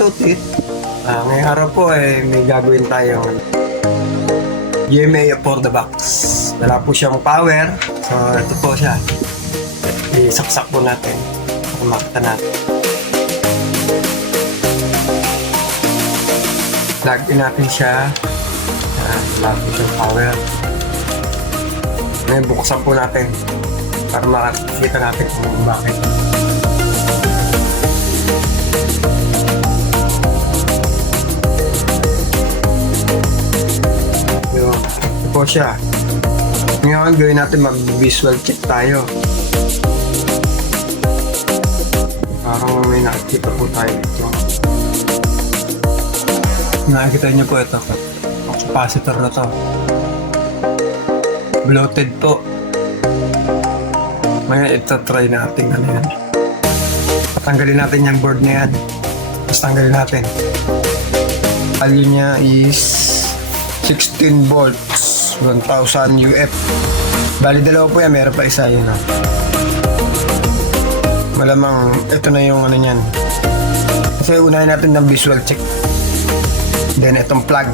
katutit. Ngayong araw po may gagawin tayong GMA for the box. Wala po siyang power. So ito po siya. Isaksak po natin. Makita natin. Plug in natin siya. Wala po siyang power. Ngayon buksan po natin para makikita natin kung bakit. Yun, ito po siya. Ngayon gawin natin mag-visual check tayo. Parang may nakikita po tayo ito. Nakikita niyo po ito. Capacitor na to. Bloated po. Ngayon ito try natin ano yan. Patanggalin natin yung board na yan. Tapos tanggalin natin. Value niya is 16 volts 1000 UF. Bali dalawa po yan. Meron pa isa yun. Malamang ito na yung ano niyan. Kasi unahin natin ng visual check. Then itong plug.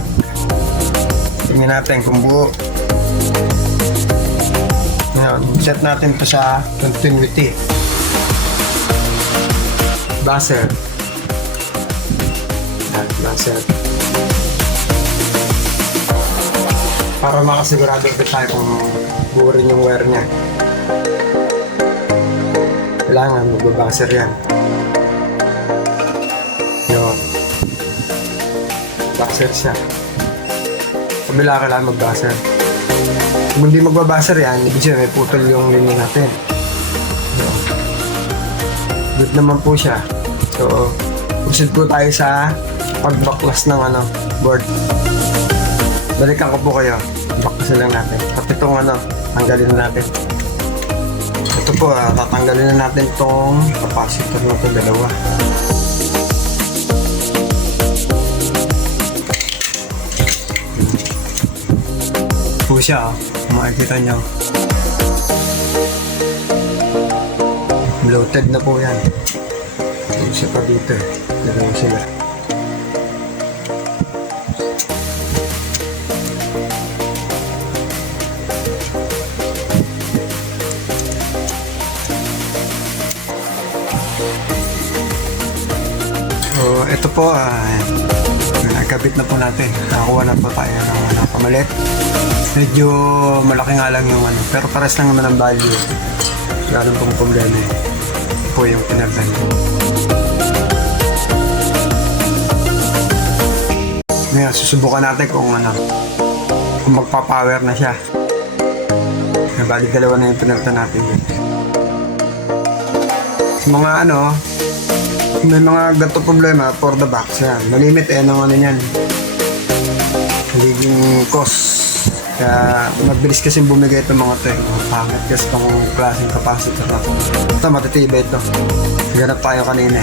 Tingnan natin kung buo. Ngayon, set natin ito sa continuity. Buzzer. Buzzer. Para makasigurado ito tayo kung buo rin yung wire niya. Kailangan magbabuzzer yan. Yun. Buzzer siya. Kabila kailangan mag-buzzer. Kung hindi magbabuzzer yan, ibig sabihin may putol yung linya natin. Good naman po siya. So, proceed po tayo sa pagbaklas ng board. Balikan ko po kayo. Baklasin lang natin. At itong tanggalin na natin. Ito po, tatanggalin na natin itong capacitor na ito, dalawa. Po siya, makikita nyo. Bloated na po yan. Yung isa pa dito. Dalawa sila. So, ito po, nakabit na po natin. Nakakuha na po tayo ng pamalit. Medyo malaki nga lang yung pero pares lang naman ang value. Wala lang pong problema Ito po yung pinagdan ko. Ngayon, susubukan natin kung magpa-power na siya. Balik dalawa na yung pinagdan natin. Mga may mga ganito problema for the box yan. Malimit ng yan. Magiging cost. Kaya mabilis kasi bumigay itong mga ito. Pangit kasi itong klaseng capacitor na ito. Ito matitibay ito. Ganap tayo kanina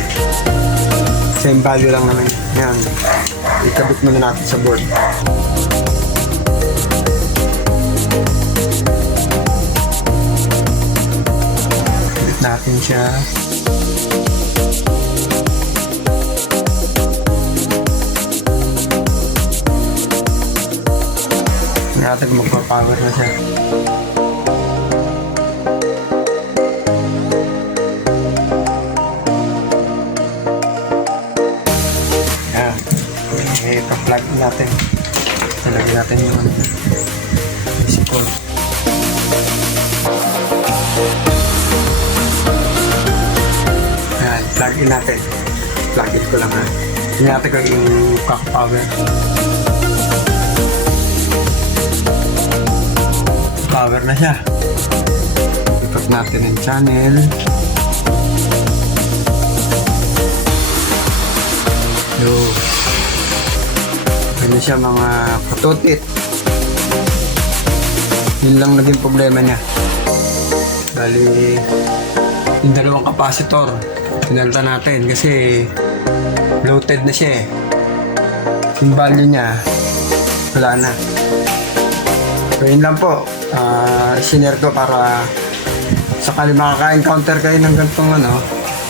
Same value lang naman. Yan. Ikabit muna natin sa board. Ikabit natin siya. Natin magpa-power na siya. Ayan. I-plug natin. Talagyan natin yung physical. Ayan. Plug in natin. Plug in ko lang Hindi natin ko yung kaka-power. Power na siya. Ikot natin yung channel. Ganyan siya mga katutit. Yun lang naging problema niya. Bali, yung dalawang capacitor, pinalta natin kasi bloated na siya Yung value niya, wala na. So yun lang po. Sinare ko para sakali makaka-encounter kayo ng ganitong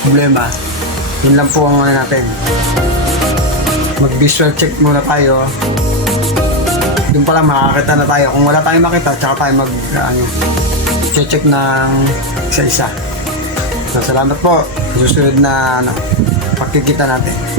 problema. Yun lang po ang natin. mag-visual check muna tayo. Doon pa lang makakita na tayo. Kung wala tayong makita, tsaka tayo check ng isa-isa. So, salamat po. Susunod na pagkikita natin.